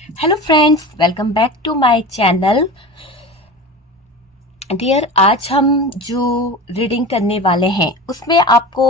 Hello friends, welcome back to my channel. Dear, आज हम जो रीडिंग करने वाले हैं उसमें आपको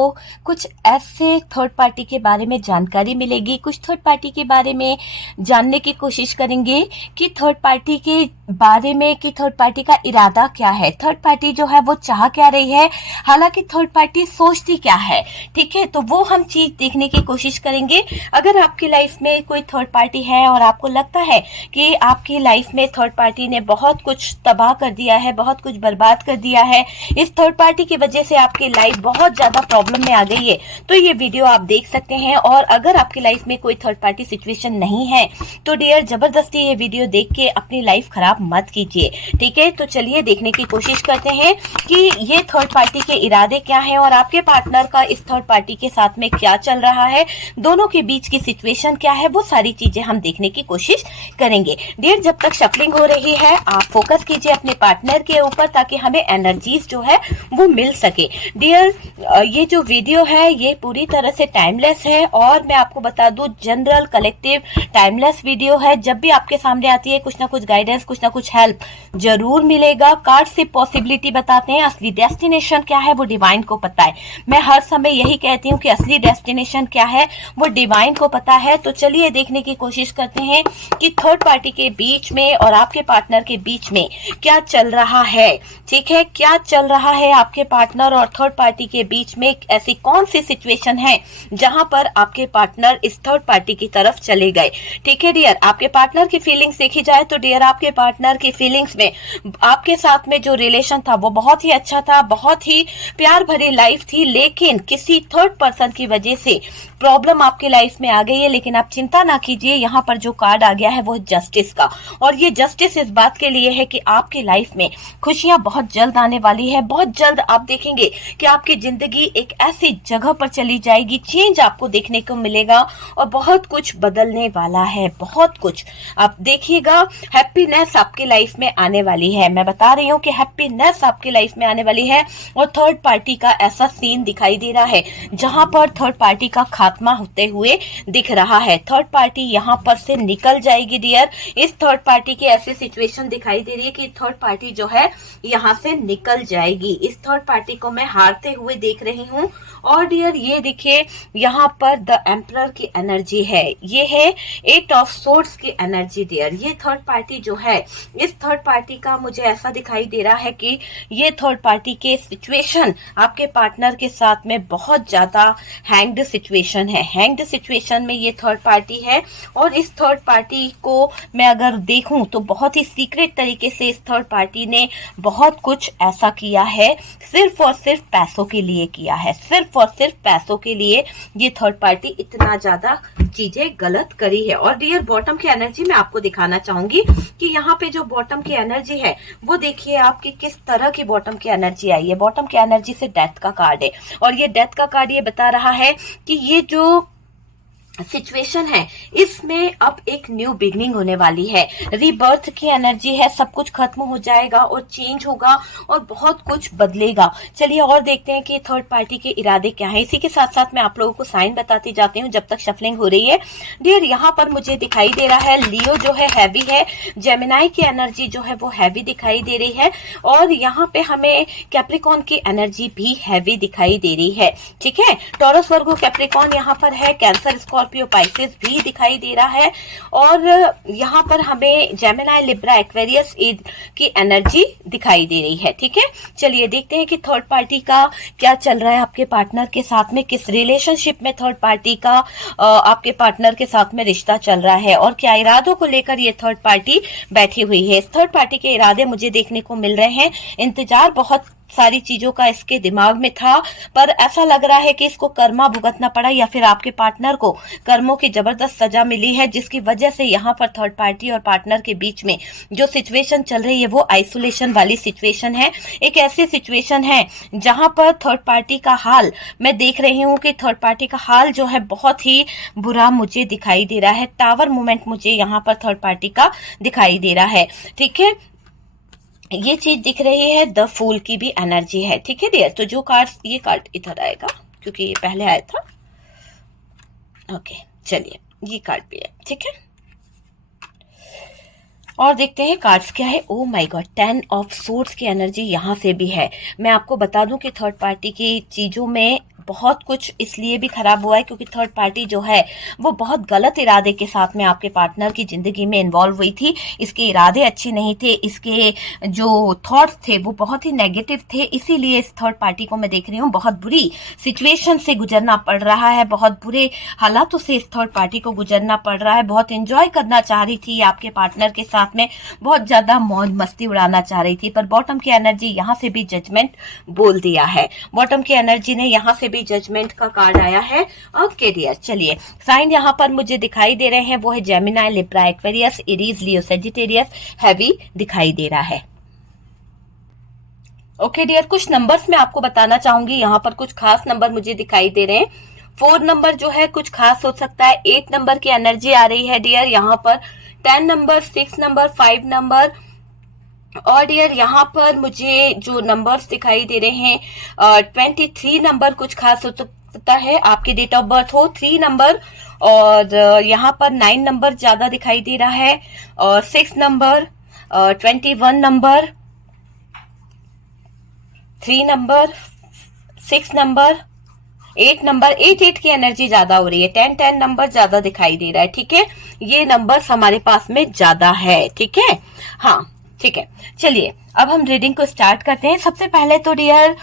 कुछ ऐसे थर्ड पार्टी के बारे में जानकारी मिलेगी, कुछ थर्ड पार्टी के बारे में जानने की कोशिश करेंगे कि थर्ड पार्टी के बारे में, कि थर्ड पार्टी का इरादा क्या है, थर्ड पार्टी जो है वो चाह क्या रही है, हालांकि थर्ड पार्टी सोचती क्या है। ठीक है, तो वो हम चीज देखने की कोशिश करेंगे। अगर आपकी लाइफ में कोई थर्ड पार्टी है और आपको लगता है कि आपकी लाइफ में थर्ड पार्टी ने बहुत कुछ तबाह कर दिया है, बहुत कुछ बर्बाद कर दिया है, इस थर्ड पार्टी की वजह से आपकी लाइफ बहुत ज्यादा प्रॉब्लम में आ गई है, तो ये वीडियो आप देख सकते हैं। और अगर आपकी लाइफ में कोई थर्ड पार्टी सिचुएशन नहीं है तो डियर, जबरदस्ती ये वीडियो देख के अपनी लाइफ खराब मत कीजिए। ठीक है, तो चलिए देखने की कोशिश करते हैं कि ये थर्ड पार्टी के इरादे क्या हैं और आपके पार्टनर का इस थर्ड पार्टी के साथ में क्या चल रहा है, दोनों के बीच की सिचुएशन क्या है, वो सारी चीजें हम देखने की कोशिश करेंगे। डियर, जब तक शफलिंग हो रही है आप फोकस कीजिए अपने पार्टनर के ऊपर ताकि हमें एनर्जीज जो है वो मिल सके। डियर, ये जो वीडियो है ये पूरी तरह से टाइमलेस है और मैं आपको बता दूं, जनरल कलेक्टिव टाइमलेस वीडियो है। जब भी आपके सामने आती है कुछ ना कुछ गाइडेंस, कुछ ना कुछ हेल्प जरूर मिलेगा। कार्ड से पॉसिबिलिटी बताते हैं, असली डेस्टिनेशन क्या है वो डिवाइन को पता है। मैं हर समय यही कहती हूँ कि असली डेस्टिनेशन क्या है वो डिवाइन को पता है। तो चलिए देखने की कोशिश करते हैं कि थर्ड पार्टी के बीच में और आपके पार्टनर के बीच में क्या चल रहा है। ठीक है, क्या चल रहा है आपके पार्टनर और थर्ड पार्टी के बीच में, ऐसी कौन सी सिचुएशन है जहां पर आपके पार्टनर इस थर्ड पार्टी की तरफ चले गए। ठीक है डियर, आपके पार्टनर की फीलिंग्स देखी जाए तो डियर, आपके पार्टनर की फीलिंग्स में आपके साथ में जो रिलेशन था वो बहुत ही अच्छा था, बहुत ही प्यार भरी लाइफ थी, लेकिन किसी थर्ड पर्सन की वजह से प्रॉब्लम आपकी लाइफ में आ गई है। लेकिन आप चिंता ना कीजिए, यहाँ पर जो कार्ड आ गया है वो जस्टिस का, और ये जस्टिस इस बात के लिए है कि आपकी लाइफ में खुशियां बहुत जल्द आने वाली है। बहुत जल्द आप देखेंगे कि आपकी जिंदगी एक ऐसी जगह पर चली जाएगी, चेंज आपको देखने को मिलेगा और बहुत कुछ बदलने वाला है। बहुत कुछ आप देखिएगा, हैप्पीनेस आपकी लाइफ में आने वाली है। मैं बता रही हूँ कि हैप्पीनेस आपकी लाइफ में आने वाली है। और थर्ड पार्टी का ऐसा सीन दिखाई दे रहा है जहां पर थर्ड पार्टी का खात्मा होते हुए दिख रहा है। थर्ड पार्टी यहाँ पर से निकल जाएगी डियर। इस थर्ड पार्टी की ऐसी सिचुएशन दिखाई दे रही है कि थर्ड पार्टी जो है यहाँ से निकल जाएगी। इस थर्ड पार्टी को मैं हारते हुए देख रही हूँ। और डियर, ये देखिए यहाँ पर द एम्परर की एनर्जी है, ये है 8 ऑफ सोर्ड्स की एनर्जी डियर। ये थर्ड पार्टी जो है, इस थर्ड पार्टी का मुझे ऐसा दिखाई दे रहा है कि ये थर्ड पार्टी के सिचुएशन आपके पार्टनर के साथ में बहुत ज्यादा हैंग्ड सिचुएशन है। हैंग्ड सिचुएशन में ये थर्ड पार्टी है और इस थर्ड पार्टी को मैं अगर देखूं तो बहुत ही सीक्रेट तरीके से इस थर्ड पार्टी ने बहुत कुछ ऐसा किया है, सिर्फ और सिर्फ पैसों के लिए किया है। सिर्फ और सिर्फ पैसों के लिए ये थर्ड पार्टी इतना ज्यादा चीजें गलत करी है। और डियर, बॉटम की एनर्जी मैं आपको दिखाना चाहूंगी कि यहाँ पे जो बॉटम की एनर्जी है वो देखिए आपकी किस तरह की बॉटम की एनर्जी आई है। बॉटम की एनर्जी से डेथ का कार्ड है और ये डेथ का कार्ड ये बता रहा है कि ये जो सिचुएशन है इसमें अब एक न्यू बिगनिंग होने वाली है। रीबर्थ की एनर्जी है, सब कुछ खत्म हो जाएगा और चेंज होगा और बहुत कुछ बदलेगा। चलिए और देखते हैं कि थर्ड पार्टी के इरादे क्या है। इसी के साथ साथ मैं आप लोगों को साइन बताती जाती हूँ जब तक शफलिंग हो रही है। डियर, यहाँ पर मुझे दिखाई दे रहा है लियो जो है हैवी है, जेमिनाई की एनर्जी जो है वो हैवी दिखाई दे रही है और यहाँ पे हमें कैप्रिकॉन की एनर्जी भी हैवी दिखाई दे रही है। ठीक है, टॉरस, वर्गो, कैप्रिकॉन यहाँ पर है, कैंसर, स्कॉर्पियो, पाइसेस भी दिखाई दे रहा है और यहाँ पर हमें जेमिनाई, लिब्रा, एक्वेरियस की एनर्जी दिखाई दे रही है। ठीक है, चलिए देखते हैं कि थर्ड पार्टी का क्या चल रहा है आपके पार्टनर के साथ में, किस रिलेशनशिप में थर्ड पार्टी का आपके पार्टनर के साथ में रिश्ता चल रहा है और क्या इरादों को लेकर ये थर्ड पार्टी बैठी हुई है। इस थर्ड पार्टी के इरादे मुझे देखने को मिल रहे हैं। इंतजार बहुत सारी चीजों का इसके दिमाग में था, पर ऐसा लग रहा है कि इसको कर्मा भुगतना पड़ा या फिर आपके पार्टनर को कर्मों की जबरदस्त सजा मिली है, जिसकी वजह से यहाँ पर थर्ड पार्टी और पार्टनर के बीच में जो सिचुएशन चल रही है वो आइसोलेशन वाली सिचुएशन है। एक ऐसी सिचुएशन है जहां पर थर्ड पार्टी का हाल मैं देख रही हूँ कि थर्ड पार्टी का हाल जो है बहुत ही बुरा मुझे दिखाई दे रहा है। टावर मूवमेंट मुझे यहाँ पर थर्ड पार्टी का दिखाई दे रहा है। ठीक है, ये चीज दिख रही है, द फूल की भी एनर्जी है। ठीक है डियर, तो जो कार्ड, ये कार्ड इधर आएगा क्योंकि ये पहले आया था। ओके, चलिए ये कार्ड भी है। ठीक है, और देखते हैं कार्ड्स क्या है। Oh my God, 10 of swords की एनर्जी यहाँ से भी है। मैं आपको बता दूं कि थर्ड पार्टी की चीजों में बहुत कुछ इसलिए भी खराब हुआ है क्योंकि थर्ड पार्टी जो है वो बहुत गलत इरादे के साथ में आपके पार्टनर की जिंदगी में इन्वॉल्व हुई थी। इसके इरादे अच्छे नहीं थे, इसके जो थॉट्स थे वो बहुत ही नेगेटिव थे, इसीलिए इस थर्ड पार्टी को मैं देख रही हूँ बहुत बुरी सिचुएशन से गुजरना पड़ रहा है, बहुत बुरे हालातों से इस थर्ड पार्टी को गुजरना पड़ रहा है। बहुत एंजॉय करना चाह रही थी आपके पार्टनर के साथ में, बहुत ज्यादा मौज मस्ती उड़ाना चाह रही थी, पर बॉटम की एनर्जी यहाँ से भी जजमेंट बोल दिया है। बॉटम की एनर्जी ने यहाँ से भी जजमेंट का कार्ड आया है। ओके डियर, चलिए साइन यहाँ पर मुझे दिखाई दे रहे हैं वो है जेमिनाई, लिब्रा, एक्वेरियस, एरीज, लियो, सेजिटेरियस, हैवी दिखाई दे रहा है। ओके डियर, कुछ नंबर्स मैं आपको बताना चाहूंगी, यहाँ पर कुछ खास नंबर मुझे दिखाई दे रहे हैं। 4 नंबर जो है कुछ खास हो सकता है। 8 नंबर की एनर्जी आ रही है डियर यहाँ पर। 10 नंबर, 6 नंबर, 5 नंबर, और डियर यहाँ पर मुझे जो नंबर्स दिखाई दे रहे हैं 23 नंबर कुछ खास हो सकता है, आपके डेट ऑफ बर्थ हो 3 नंबर, और यहाँ पर 9 नंबर ज्यादा दिखाई दे रहा है, और 6 number, 21 number, 3 number, 6 number, 8 number, 8 की एनर्जी ज्यादा हो रही है। 10 नंबर ज्यादा दिखाई दे रहा है। ठीक है, ये नंबर्स हमारे पास में ज्यादा है। ठीक है, हाँ ठीक है, चलिए अब हम रीडिंग को स्टार्ट करते हैं। सबसे पहले तो डियर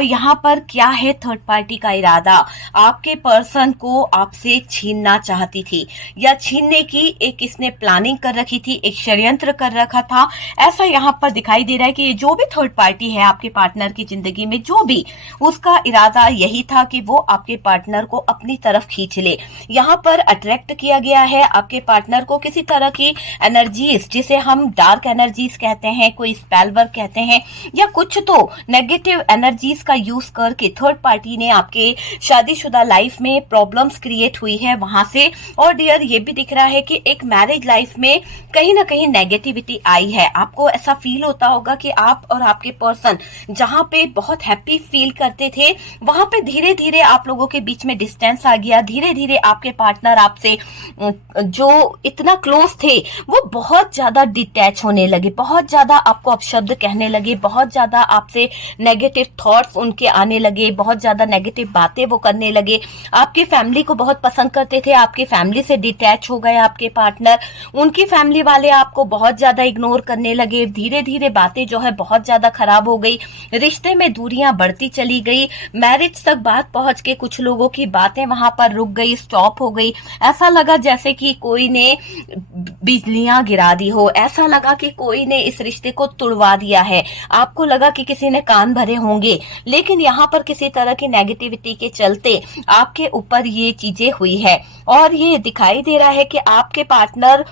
यहाँ पर क्या है थर्ड पार्टी का इरादा। आपके पर्सन को आपसे छीनना चाहती थी या छीनने की एक इसने प्लानिंग कर रखी थी, एक षड्यंत्र कर रखा था, ऐसा यहाँ पर दिखाई दे रहा है कि जो भी थर्ड पार्टी है आपके पार्टनर की जिंदगी में, जो भी उसका इरादा यही था कि वो आपके पार्टनर को अपनी तरफ खींच ले। यहाँ पर अट्रैक्ट किया गया है आपके पार्टनर को किसी तरह की एनर्जीज, जिसे हम डार्क एनर्जीज कहते हैं, कोई स्पेल वर्क कहते हैं, या कुछ तो नेगेटिव एनर्जीज का यूज करके थर्ड पार्टी ने आपके शादीशुदा लाइफ में प्रॉब्लम्स क्रिएट हुई है वहां से। और डियर ये भी दिख रहा है कि एक मैरिज लाइफ में कहीं ना कहीं नेगेटिविटी आई है। आपको ऐसा फील होता होगा कि आप और आपके पर्सन जहां पे बहुत हैप्पी फील करते थे वहां पे धीरे धीरे आप लोगों के बीच में डिस्टेंस आ गया। धीरे धीरे आपके पार्टनर आपसे जो इतना क्लोज थे वो बहुत ज्यादा डिटैच होने लगे, बहुत ज्यादा आपको अपशब्द कहने लगे, बहुत ज्यादा आपसे नेगेटिव थॉट्स उनके आने लगे, बहुत ज्यादा नेगेटिव बातें वो करने लगे। आपकी फैमिली को बहुत पसंद करते थे, आपकी फैमिली से डिटैच हो गए आपके पार्टनर, उनकी फैमिली वाले आपको बहुत ज्यादा इग्नोर करने लगे। धीरे धीरे बातें जो है बहुत ज्यादा खराब हो गई, रिश्ते में दूरियां बढ़ती चली गई, मैरिज तक बात पहुंच के कुछ लोगों की बातें वहां पर रुक गई, स्टॉप हो गई। ऐसा लगा जैसे कि कोई ने बिजलियां गिरा दी हो, ऐसा लगा कि कोई ने इस रिश्ते को तुड़वा दिया है। आपको लगा कि किसी ने कान भरे होंगे, लेकिन यहाँ पर किसी तरह की नेगेटिविटी के चलते आपके ऊपर ये चीजें हुई है। और ये दिखाई दे रहा है कि आपके पार्टनर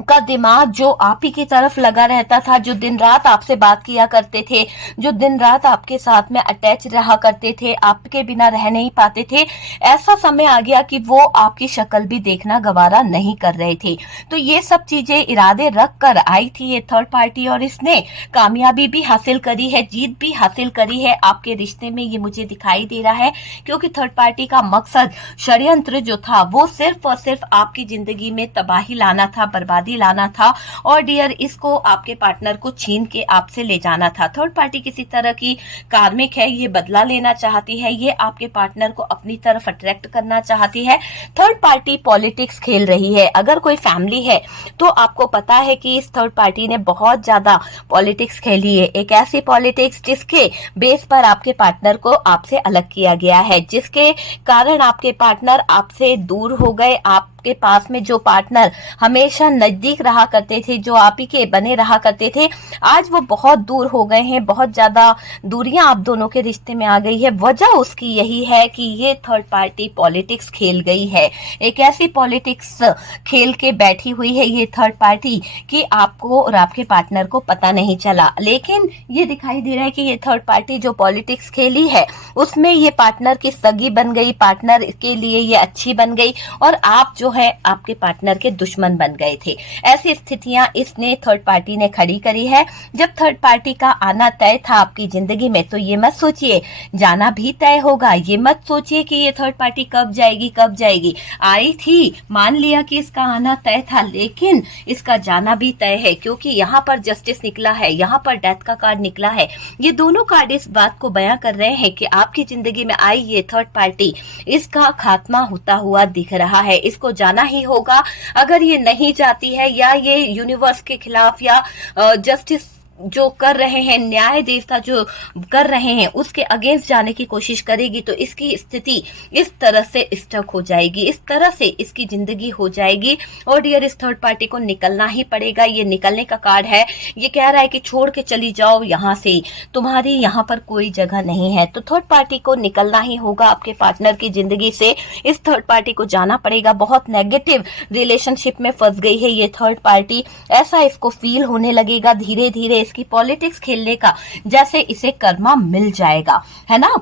का दिमाग जो आप ही की तरफ लगा रहता था, जो दिन रात आपसे बात किया करते थे, जो दिन रात आपके साथ में अटैच रहा करते थे, आपके बिना रह नहीं पाते थे, ऐसा समय आ गया कि वो आपकी शक्ल भी देखना गवारा नहीं कर रहे थे। तो ये सब चीजें इरादे रख कर आई थी ये थर्ड पार्टी, और इसने कामयाबी भी हासिल करी है, जीत भी हासिल करी है आपके रिश्ते में, ये मुझे दिखाई दे रहा है। क्योंकि थर्ड पार्टी का मकसद, षड्यंत्र जो था वो सिर्फ और सिर्फ आपकी जिंदगी में तबाही लाना था, बर्बादी लाना था, और डियर इसको आपके पार्टनर को छीन के आपसे ले जाना था। थर्ड पार्टी किसी तरह की कार्मिक है, ये बदला लेना चाहती है, ये आपके पार्टनर को अपनी तरफ अट्रैक्ट करना चाहती है। थर्ड पार्टी पॉलिटिक्स खेल रही है। अगर कोई फैमिली है तो आपको पता है कि इस थर्ड पार्टी ने बहुत ज्यादा पॉलिटिक्स खेली है, एक ऐसी पॉलिटिक्स जिसके बेस पर आपके पार्टनर को आपसे अलग किया गया है, जिसके कारण आपके पार्टनर आपसे दूर हो गए। आपके पास में जो पार्टनर हमेशा नजदीक रहा करते थे, जो आप ही के बने रहा करते थे, आज वो बहुत दूर हो गए हैं, बहुत ज्यादा दूरियां आप दोनों के रिश्ते में आ गई है। वजह उसकी यही है कि ये थर्ड पार्टी पॉलिटिक्स खेल गई है, एक ऐसी पॉलिटिक्स खेल के बैठी हुई है ये थर्ड पार्टी कि आपको और आपके पार्टनर को पता नहीं चला। लेकिन ये दिखाई दे रहा है कि ये थर्ड पार्टी जो पॉलिटिक्स खेली है उसमें ये पार्टनर की सगी बन गई, पार्टनर के लिए ये अच्छी बन गई, और आप जो है आपके पार्टनर के दुश्मन बन गए थे। ऐसी स्थितियां इसने थर्ड पार्टी ने खड़ी करी है। जब थर्ड पार्टी का आना तय था आपकी जिंदगी में, तो ये मत सोचिए जाना भी तय होगा। ये मत सोचिए कि ये थर्ड पार्टी कब जाएगी। आई थी, मान लिया कि इसका आना तय था, लेकिन इसका जाना भी तय है, क्योंकि यहाँ पर जस्टिस निकला है, यहाँ पर डेथ का कार्ड निकला है। ये दोनों कार्ड इस बात को बयां कर रहे हैं कि आपकी जिंदगी में आई ये थर्ड पार्टी, इसका खात्मा होता हुआ दिख रहा है। इसको जाना ही होगा। अगर ये नहीं जाती है या ये यूनिवर्स के खिलाफ या जस्टिस जो कर रहे हैं, न्याय देवता जो कर रहे हैं, उसके अगेंस्ट जाने की कोशिश करेगी, तो इसकी स्थिति इस तरह से स्टक हो जाएगी, इस तरह से इसकी जिंदगी हो जाएगी। और डियर, इस थर्ड पार्टी को निकलना ही पड़ेगा। ये निकलने का कार्ड है। ये कह रहा है कि छोड़ के चली जाओ यहाँ से, तुम्हारी यहाँ पर कोई जगह नहीं है। तो थर्ड पार्टी को निकलना ही होगा आपके पार्टनर की जिंदगी से। इस थर्ड पार्टी को जाना पड़ेगा। बहुत नेगेटिव रिलेशनशिप में फंस गई है ये थर्ड पार्टी। ऐसा इसको फील होने लगेगा धीरे धीरे इसकी पॉलिटिक्स खेलने का, जैसे इसे कर्मा मिल जाएगा, है ना।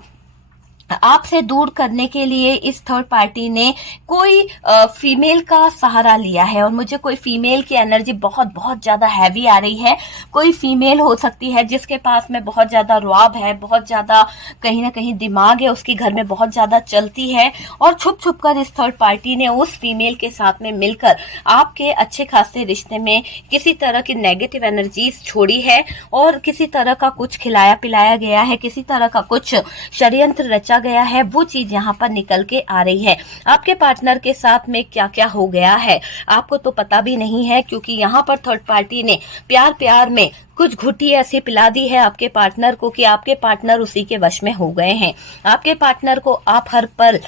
आपसे दूर करने के लिए इस थर्ड पार्टी ने कोई फीमेल का सहारा लिया है, और मुझे कोई फीमेल की एनर्जी बहुत बहुत ज्यादा हैवी आ रही है। कोई फीमेल हो सकती है जिसके पास में बहुत ज्यादा रुआब है, बहुत ज्यादा कहीं ना कहीं दिमाग है, उसकी घर में बहुत ज्यादा चलती है, और छुप छुप कर इस थर्ड पार्टी ने उस फीमेल के साथ में मिलकर आपके अच्छे खासे रिश्ते में किसी तरह की नेगेटिव एनर्जीज छोड़ी है, और किसी तरह का कुछ खिलाया पिलाया गया है, किसी तरह का कुछ षड्यंत्र रचा गया है। वो चीज यहाँ पर निकल के आ रही है। आपके पार्टनर के साथ में क्या क्या हो गया है आपको तो पता भी नहीं है, क्योंकि यहाँ पर थर्ड पार्टी ने प्यार प्यार में कुछ घुट्टी ऐसी पिला दी है आपके पार्टनर को कि आपके पार्टनर उसी के वश में हो गए हैं। आपके पार्टनर को आप हर पल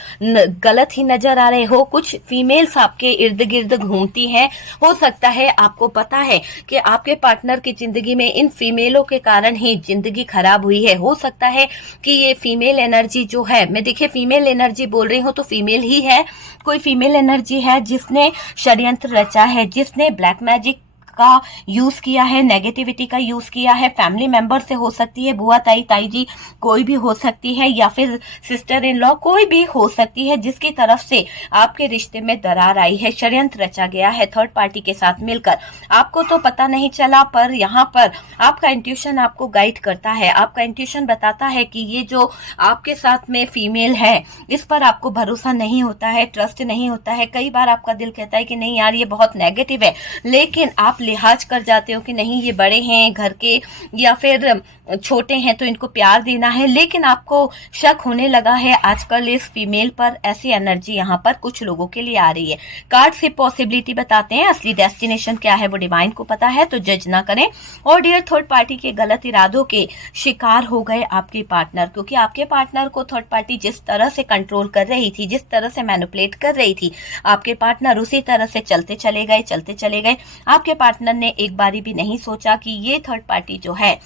गलत ही नजर आ रहे हो। कुछ फीमेल्स आपके इर्द गिर्द घूमती हैं। हो सकता है आपको पता है कि आपके पार्टनर की जिंदगी में इन फीमेलों के कारण ही जिंदगी खराब हुई है। हो सकता है कि ये फीमेल एनर्जी जो है, मैं देखिए फीमेल एनर्जी बोल रही हूँ तो फीमेल ही है, कोई फीमेल एनर्जी है जिसने षड्यंत्र रचा है, जिसने ब्लैक मैजिक का यूज किया है, नेगेटिविटी का यूज किया है। फैमिली मेंबर से हो सकती है, बुआ ताई ताई जी कोई भी हो सकती है, या फिर सिस्टर इन लॉ कोई भी हो सकती है, जिसकी तरफ से आपके रिश्ते में दरार आई है, षड्यंत्र रचा गया है थर्ड पार्टी के साथ मिलकर। आपको तो पता नहीं चला, पर यहाँ पर आपका इंट्यूशन आपको गाइड करता है। आपका इंट्यूशन बताता है कि ये जो आपके साथ में फीमेल है, इस पर आपको भरोसा नहीं होता है, ट्रस्ट नहीं होता है। कई बार आपका दिल कहता है कि नहीं यार ये बहुत नेगेटिव है, लेकिन आप लिहाज कर जाते हो कि नहीं ये बड़े हैं घर के या फिर छोटे हैं तो इनको प्यार देना है। लेकिन आपको शक होने लगा है आजकल इस फीमेल पर। ऐसी एनर्जी यहाँ पर कुछ लोगों के लिए आ रही है। कार्ड से पॉसिबिलिटी बताते हैं, असली डेस्टिनेशन क्या है वो डिवाइन को पता है, तो जज ना करें। और डियर, थर्ड पार्टी के गलत इरादों के शिकार हो गए आपके पार्टनर, क्योंकि आपके पार्टनर को थर्ड पार्टी जिस तरह से कंट्रोल कर रही थी, जिस तरह से मैनिपुलेट कर रही थी, आपके पार्टनर उसी तरह से चलते चले गए। आपके पार्टनर ने एक बारी भी नहीं सोचा कि ये थर्ड पार्टी जो है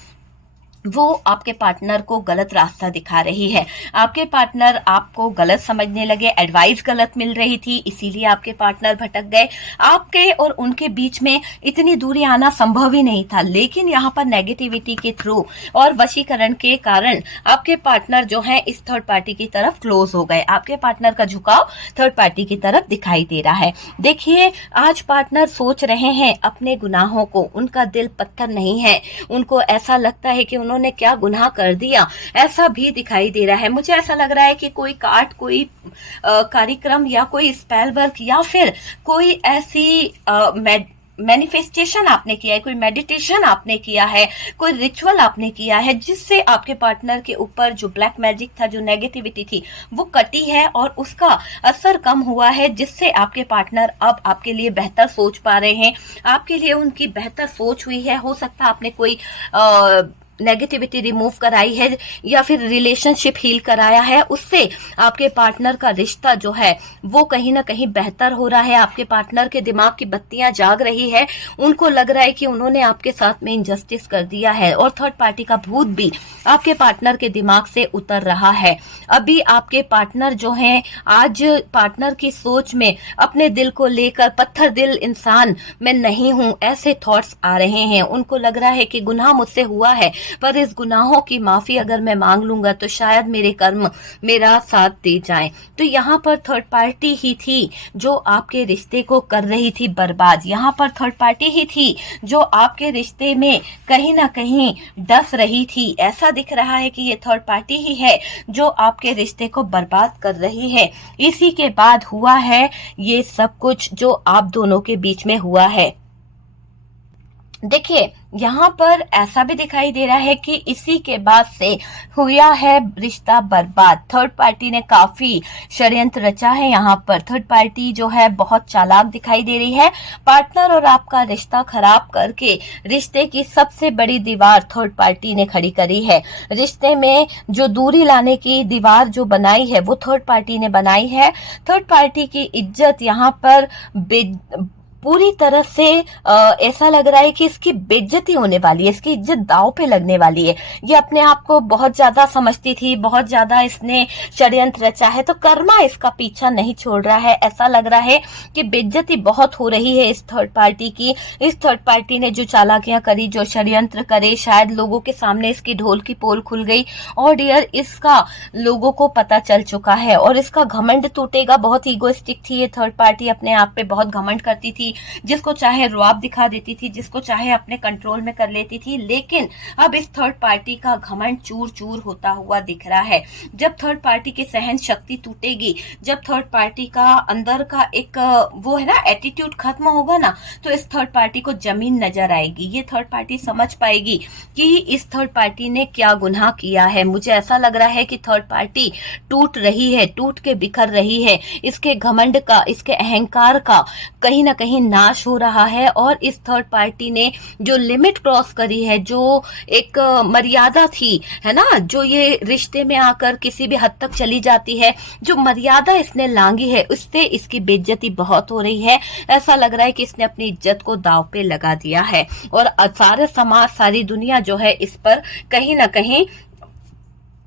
वो आपके पार्टनर को गलत रास्ता दिखा रही है। आपके पार्टनर आपको गलत समझने लगे, एडवाइस गलत मिल रही थी, इसीलिए आपके पार्टनर भटक गए। आपके और उनके बीच में इतनी दूरी आना संभव ही नहीं था, लेकिन यहाँ पर नेगेटिविटी के थ्रू और वशीकरण के कारण आपके पार्टनर जो है इस थर्ड पार्टी की तरफ क्लोज हो गए। आपके पार्टनर का झुकाव थर्ड पार्टी की तरफ दिखाई दे रहा है। देखिए, आज पार्टनर सोच रहे हैं अपने गुनाहों को, उनका दिल पत्थर नहीं है, उनको ऐसा लगता है कि उन्होंने क्या गुनाह कर दिया, ऐसा भी दिखाई दे रहा है। मुझे ऐसा लग रहा है कि कोई कार्यक्रम या कोई स्पेल वर्क या फिर कोई ऐसी मैनिफेस्टेशन आपने किया है, कोई मेडिटेशन आपने किया है, कोई रिचुअल आपने किया है, जिससे आपके पार्टनर के ऊपर जो ब्लैक मैजिक था, जो नेगेटिविटी थी, वो कटी है और उसका असर कम हुआ है, जिससे आपके पार्टनर अब आपके लिए बेहतर सोच पा रहे हैं। आपके लिए उनकी बेहतर सोच हुई है। हो सकता है आपने कोई नेगेटिविटी रिमूव कराई है या फिर रिलेशनशिप हील कराया है, उससे आपके पार्टनर का रिश्ता जो है वो कहीं ना कहीं बेहतर हो रहा है। आपके पार्टनर के दिमाग की बत्तियां जाग रही है, उनको लग रहा है कि उन्होंने आपके साथ में इनजस्टिस कर दिया है, और थर्ड पार्टी का भूत भी आपके पार्टनर के दिमाग से उतर रहा है। अभी आपके पार्टनर जो हैं, आज पार्टनर की सोच में अपने दिल को लेकर पत्थर दिल इंसान मैं नहीं हूं, ऐसे थॉट्स आ रहे हैं। उनको लग रहा है कि गुनाह मुझसे हुआ है, पर इस गुनाहों की माफी अगर मैं मांग लूंगा तो शायद मेरे कर्म मेरा साथ दे जाएं। तो यहाँ पर थर्ड पार्टी ही थी जो आपके रिश्ते को कर रही थी बर्बाद। यहाँ पर थर्ड पार्टी ही थी जो आपके रिश्ते में कहीं ना कहीं डस रही थी। ऐसा दिख रहा है कि ये थर्ड पार्टी ही है जो आपके रिश्ते को बर्बाद कर रही है। इसी के बाद हुआ है ये सब कुछ जो आप दोनों के बीच में हुआ है। देखिए, यहाँ पर ऐसा भी दिखाई दे रहा है कि इसी के बाद से हुआ है रिश्ता बर्बाद। थर्ड पार्टी ने काफी षड्यंत्र रचा है। यहाँ पर थर्ड पार्टी जो है बहुत चालाक दिखाई दे रही है। पार्टनर और आपका रिश्ता खराब करके रिश्ते की सबसे बड़ी दीवार थर्ड पार्टी ने खड़ी करी है। रिश्ते में जो दूरी लाने की दीवार जो बनाई है वो थर्ड पार्टी ने बनाई है। थर्ड पार्टी की इज्जत यहाँ पर पूरी तरह से ऐसा लग रहा है कि इसकी बेइज्जती होने वाली है, इसकी इज्जत दांव पे लगने वाली है। ये अपने आप को बहुत ज्यादा समझती थी, बहुत ज्यादा इसने षड्यंत्र रचा है, तो कर्मा इसका पीछा नहीं छोड़ रहा है। ऐसा लग रहा है कि बेइज्जती बहुत हो रही है इस थर्ड पार्टी की। इस थर्ड पार्टी ने जो चालाकियां करी, जो षड्यंत्र करे, शायद लोगों के सामने इसकी ढोल की पोल खुल गई और डियर इसका लोगों को पता चल चुका है और इसका घमंड टूटेगा। बहुत ईगोइस्टिक थी ये थर्ड पार्टी, अपने आप पे बहुत घमंड करती थी, जिसको चाहे रुआब दिखा देती थी, जिसको चाहे अपने कंट्रोल में कर लेती थी। लेकिन अब इस थर्ड पार्टी का घमंड चूर चूर होता हुआ दिख रहा है। जब थर्ड पार्टी की सहन शक्ति टूटेगी, जब थर्ड पार्टी का अंदर का एक वो है ना एटीट्यूड खत्म होगा ना, तो इस थर्ड पार्टी को जमीन नजर आएगी। ये थर्ड पार्टी समझ पाएगी कि इस थर्ड पार्टी ने क्या गुनाह किया है। मुझे ऐसा लग रहा है कि थर्ड पार्टी टूट रही है, टूट के बिखर रही है। इसके घमंड का, इसके अहंकार का कहीं ना कहीं नाश हो रहा है और इस थर्ड पार्टी ने जो लिमिट क्रॉस करी है, जो एक मर्यादा थी, है ना, जो ये रिश्ते में आकर किसी भी हद तक चली जाती है, जो मर्यादा इसने लांगी है, उससे इसकी बेइज्जती बहुत हो रही है। ऐसा लग रहा है कि इसने अपनी इज्जत को दांव पे लगा दिया है और सारे समाज, सारी दुनिया जो है इस पर कहीं ना कहीं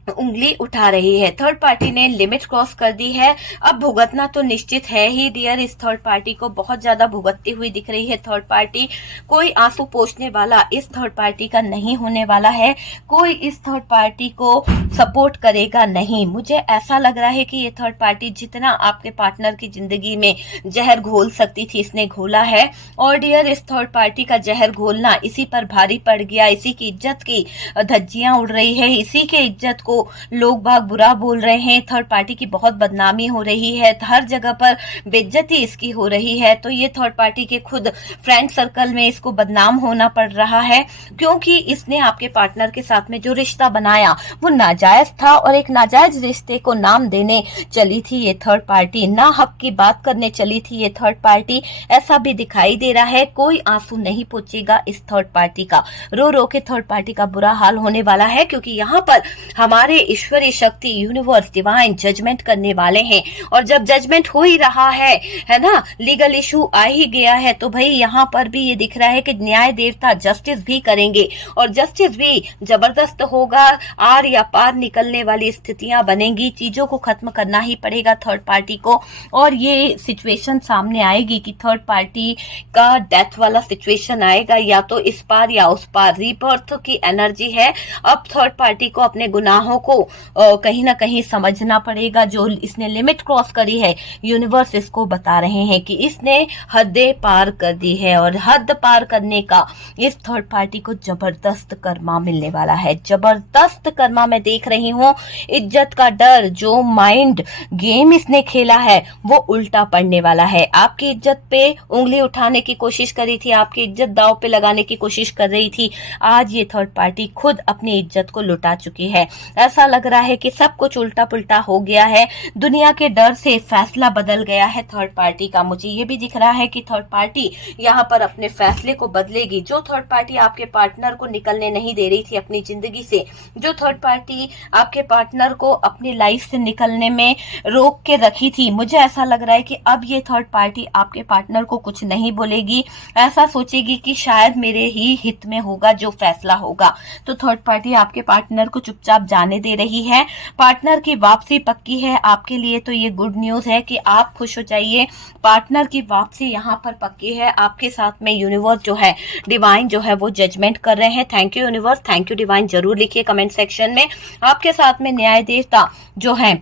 उंगली उठा रही है। थर्ड पार्टी ने लिमिट क्रॉस कर दी है। अब भुगतना तो निश्चित है ही डियर। इस थर्ड पार्टी को बहुत ज्यादा भुगतती हुई दिख रही है थर्ड पार्टी। कोई आंसू पोंछने वाला इस थर्ड पार्टी का नहीं होने वाला है। कोई इस थर्ड पार्टी को सपोर्ट करेगा नहीं। मुझे ऐसा लग रहा है कि ये थर्ड पार्टी जितना आपके पार्टनर की जिंदगी में जहर घोल सकती थी, इसने घोला है। और डियर, इस थर्ड पार्टी का जहर घोलना इसी पर भारी पड़ गया। इसी की इज्जत की धज्जियां उड़ रही है, इसी के इज्जत को लोग बाग बुरा बोल रहे हैं। थर्ड पार्टी की बहुत बदनामी हो रही है, हर जगह पर बेइज्जती इसकी हो रही है। तो ये थर्ड पार्टी के खुद फ्रेंड सर्कल में इसको बदनाम होना पड़ रहा है, क्योंकि इसने आपके पार्टनर के साथ में जो रिश्ता बनाया वो नाजायज था और एक नाजायज रिश्ते को नाम देने चली थी ये थर्ड पार्टी। ना हक की बात करने चली थी ये थर्ड पार्टी। ऐसा भी दिखाई दे रहा है। कोई आंसू नहीं पोंछेगा इस थर्ड पार्टी का। रो रो के थर्ड पार्टी का बुरा हाल होने वाला है, क्योंकि यहाँ पर हमारे ईश्वरीय शक्ति, यूनिवर्स, डिवाइन जजमेंट करने वाले हैं। और जब जजमेंट हो ही रहा है ना, लीगल इशू आ ही गया है, तो भाई यहाँ पर भी ये दिख रहा है कि न्याय देवता जस्टिस भी करेंगे और जस्टिस भी जबरदस्त होगा। आर या पार निकलने वाली स्थितियां बनेंगी। चीजों को खत्म करना ही पड़ेगा थर्ड पार्टी को। और ये सिचुएशन सामने आएगी कि थर्ड पार्टी का डेथ वाला सिचुएशन आएगा, या तो इस पार या उस पार। रीबर्थ की एनर्जी है। अब थर्ड पार्टी को अपने गुनाहों को कहीं ना कहीं समझना पड़ेगा। जो इसने लिमिट क्रॉस करी है, यूनिवर्स इसको बता रहे हैं कि इसने हदें पार कर दी है और हद पार करने का इस थर्ड पार्टी को जबरदस्त कर्मा मिलने वाला है। जबरदस्त कर्मा मैं देख रही हूँ। इज्जत का डर, जो माइंड गेम इसने खेला है वो उल्टा पड़ने वाला है। आपकी इज्जत पे उंगली उठाने की कोशिश करी थी, आपकी इज्जत दांव पे लगाने की कोशिश कर रही थी। आज ये थर्ड पार्टी खुद अपनी इज्जत को लुटा चुकी है। ऐसा लग रहा है कि सब कुछ उल्टा पुल्टा हो गया है। दुनिया के डर से फैसला बदल गया है थर्ड पार्टी का। मुझे ये भी दिख रहा है कि थर्ड पार्टी यहाँ पर अपने फैसले को बदलेगी। जो थर्ड पार्टी आपके पार्टनर को निकलने नहीं दे रही थी अपनी जिंदगी से, जो थर्ड पार्टी आपके पार्टनर को अपनी लाइफ से निकलने में रोक के रखी थी, मुझे ऐसा लग रहा है कि अब ये थर्ड पार्टी आपके पार्टनर को कुछ नहीं बोलेगी। ऐसा सोचेगी कि शायद मेरे ही हित में होगा जो फैसला होगा। तो थर्ड पार्टी आपके पार्टनर को चुपचाप जाने आने दे रही है। पार्टनर की वापसी पक्की है आपके लिए, तो ये गुड न्यूज है कि आप खुश हो जाइए। पार्टनर की वापसी यहाँ पर पक्की है आपके साथ में। यूनिवर्स जो है, डिवाइन जो है वो जजमेंट कर रहे हैं। Thank you universe, thank you divine जरूर लिखिए कमेंट सेक्शन में। आपके साथ में न्याय देवता जो है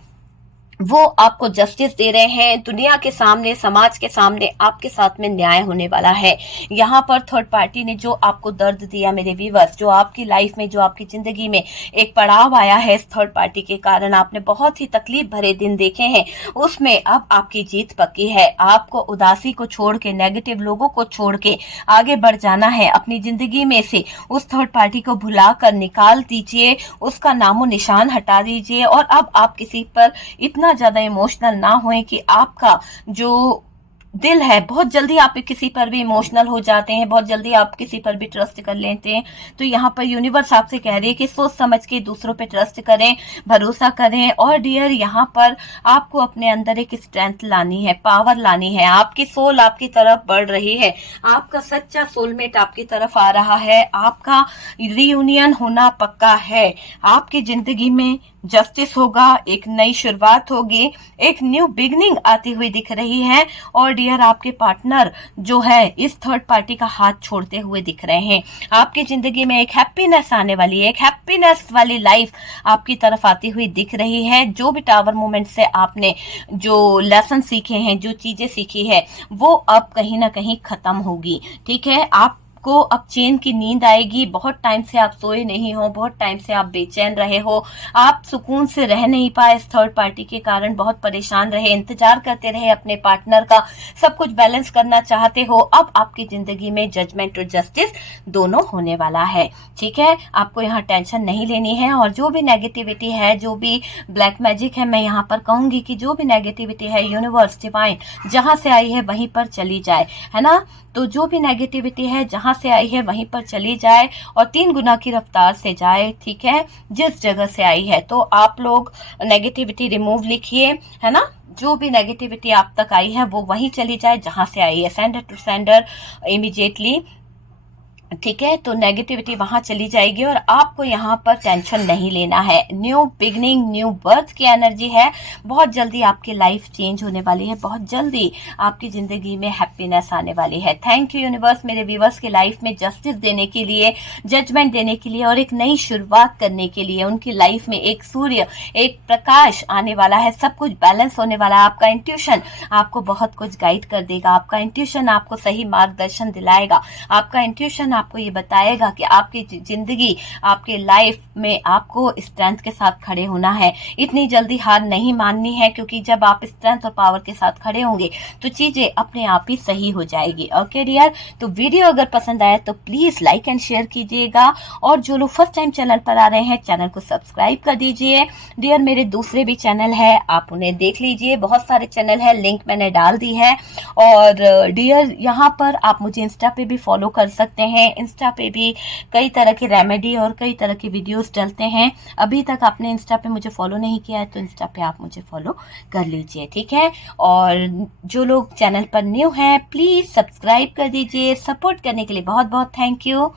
वो आपको जस्टिस दे रहे हैं। दुनिया के सामने, समाज के सामने आपके साथ में न्याय होने वाला है। यहाँ पर थर्ड पार्टी ने जो आपको दर्द दिया मेरे व्यूअर्स, जो आपकी लाइफ में, जो आपकी जिंदगी में एक पड़ाव आया है इस थर्ड पार्टी के कारण, आपने बहुत ही तकलीफ भरे दिन देखे हैं, उसमें अब आपकी जीत पक्की है। आपको उदासी को छोड़ के, नेगेटिव लोगों को छोड़ के आगे बढ़ जाना है। अपनी जिंदगी में से उस थर्ड पार्टी को भुला कर निकाल दीजिए, उसका नामो निशान हटा दीजिए और अब आप किसी पर इतना ज्यादा इमोशनल ना होए कि आपका जो दिल है, बहुत जल्दी आप किसी पर भी इमोशनल हो जाते हैं, बहुत जल्दी आप किसी पर भी ट्रस्ट कर लेते हैं। तो यहाँ पर यूनिवर्स आपसे कह रही है कि सोच समझ के दूसरों पे ट्रस्ट करें, भरोसा करें। और डियर, यहाँ पर आपको अपने अंदर एक स्ट्रेंथ लानी है, पावर लानी है। आपकी सोल आपकी तरफ बढ़ रही है, आपका सच्चा सोलमेट आपकी तरफ आ रहा है, आपका रियूनियन होना पक्का है। आपकी जिंदगी में जस्टिस होगा, एक नई शुरुआत होगी, एक न्यू बिगनिंग आती हुई दिख रही है। और डियर, आपके पार्टनर जो है इस थर्ड पार्टी का हाथ छोड़ते हुए दिख रहे हैं। आपकी जिंदगी में एक हैप्पीनेस आने वाली है, एक हैप्पीनेस वाली लाइफ आपकी तरफ आती हुई दिख रही है। जो भी टावर मोमेंट से आपने जो लेसन सीखे हैं, जो चीजें सीखी है, वो अब कहीं ना कहीं खत्म होगी। ठीक है, आप को अब चैन की नींद आएगी। बहुत टाइम से आप सोए नहीं हो, बहुत टाइम से आप बेचैन रहे हो, आप सुकून से रह नहीं पाए इस थर्ड पार्टी के कारण, बहुत परेशान रहे, इंतजार करते रहे अपने पार्टनर का, सब कुछ बैलेंस करना चाहते हो। अब आपकी जिंदगी में जजमेंट और जस्टिस दोनों होने वाला है। ठीक है, आपको यहाँ टेंशन नहीं लेनी है। और जो भी नेगेटिविटी है, जो भी ब्लैक मैजिक है, मैं यहाँ पर कहूंगी कि जो भी नेगेटिविटी है, यूनिवर्स, डिवाइन जहां से आई है वहीं पर चली जाए, है ना। तो जो भी नेगेटिविटी है जहां से आई है वहीं पर चली जाए और 3 गुना की रफ्तार से जाए। ठीक है, जिस जगह से आई है। तो आप लोग नेगेटिविटी रिमूव लिखिए, है ना। जो भी नेगेटिविटी आप तक आई है वो वहीं चली जाए जहां से आई है, सेंडर टू सेंडर इमीडिएटली। ठीक है, तो नेगेटिविटी वहां चली जाएगी और आपको यहाँ पर टेंशन नहीं लेना है। न्यू बिगनिंग, न्यू बर्थ की एनर्जी है। बहुत जल्दी आपकी लाइफ चेंज होने वाली है, बहुत जल्दी आपकी जिंदगी में हैप्पीनेस आने वाली है। थैंक यू यूनिवर्स, मेरे व्यूवर्स के लाइफ में जस्टिस देने के लिए, जजमेंट देने के लिए और एक नई शुरुआत करने के लिए। उनकी लाइफ में एक सूर्य, एक प्रकाश आने वाला है, सब कुछ बैलेंस होने वाला है। आपका इंट्यूशन आपको बहुत कुछ गाइड कर देगा, आपका इंट्यूशन आपको सही मार्गदर्शन दिलाएगा, आपका इंट्यूशन आपको ये बताएगा कि आपकी जिंदगी, आपके लाइफ में आपको स्ट्रेंथ के साथ खड़े होना है। इतनी जल्दी हार नहीं माननी है, क्योंकि जब आप स्ट्रेंथ और पावर के साथ खड़े होंगे तो चीजें अपने आप ही सही हो जाएगी। ओके डियर, तो वीडियो अगर पसंद आए तो प्लीज लाइक एंड शेयर कीजिएगा। और जो लोग फर्स्ट टाइम चैनल पर आ रहे हैं, चैनल को सब्सक्राइब कर दीजिए। डियर, मेरे दूसरे भी चैनल है, आप उन्हें देख लीजिए, बहुत सारे चैनल है, लिंक मैंने डाल दी है। और डियर, यहाँ पर आप मुझे इंस्टा पे भी फॉलो कर सकते हैं। इंस्टा पे भी कई तरह की रेमेडी और कई तरह के वीडियोस डलते हैं। अभी तक आपने इंस्टा पे मुझे फॉलो नहीं किया है तो इंस्टा पे आप मुझे फॉलो कर लीजिए। ठीक है, और जो लोग चैनल पर न्यू हैं प्लीज सब्सक्राइब कर दीजिए। सपोर्ट करने के लिए बहुत बहुत थैंक यू।